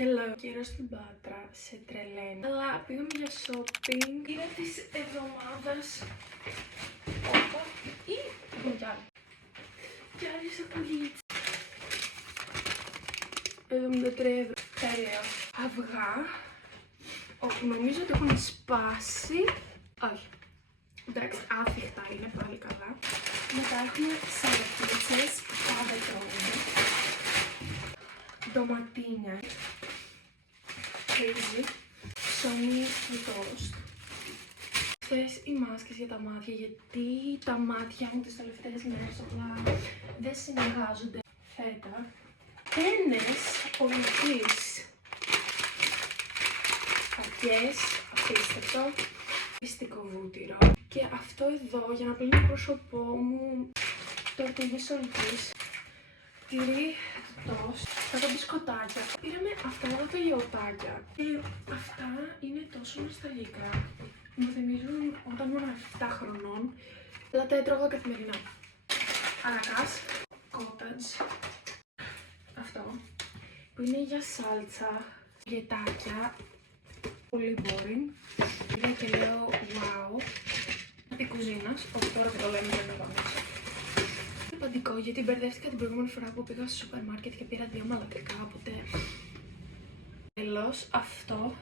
Hello, καιρό στην Πάτρα, σε τρελαίνει. Αλλά πήγαμε για shopping. Είναι της εβδομάδας. Όπα. Ή έχουν κι άλλοι. Κι άλλοι σακουλίτσι. 73 ευρώ. Τέλειο. Αυγά. Όπου νομίζω ότι έχουν σπάσει. Όχι. Εντάξει, άθιχτα είναι πάλι καλά. Μετά έχουμε σαλατίτσες που πάντα τρώγονται. Ντοματίνια. Crazy. Ψωμί με toast. Αυτές οι μάσκες για τα μάτια, γιατί τα μάτια μου τις τελευταίες μέρες απλά δεν συνεργάζονται. Φέτα. Πένες πολιτής. Φακές, απίστευτο. Πιστικό βούτυρο. Και αυτό εδώ για να πλύνω το πρόσωπό μου. Τορτιλιές ολικής. Τυρί, τόστ, αυτά τα μπισκοτάκια. Πήραμε αυτά τα γεωτάκια. Και αυτά είναι τόσο νοσταλγικά. Μου θυμίζουν όταν ήμουν 7 χρονών. Αλλά τα έτρωγα καθημερινά. Αρακάς, cottage. Αυτό. Που είναι για σάλτσα, γετάκια. Πολύ boring. Είδα και λέω wow. Η κουζίνας, όπου τώρα δεν το λέμε για να το αμέσω. Είναι παντικό γιατί μπερδεύτηκα την προηγούμενη φορά που πήγα στο σούπερ μάρκετ και πήρα 2 μαλακρικά, οπότε... Τέλος, αυτό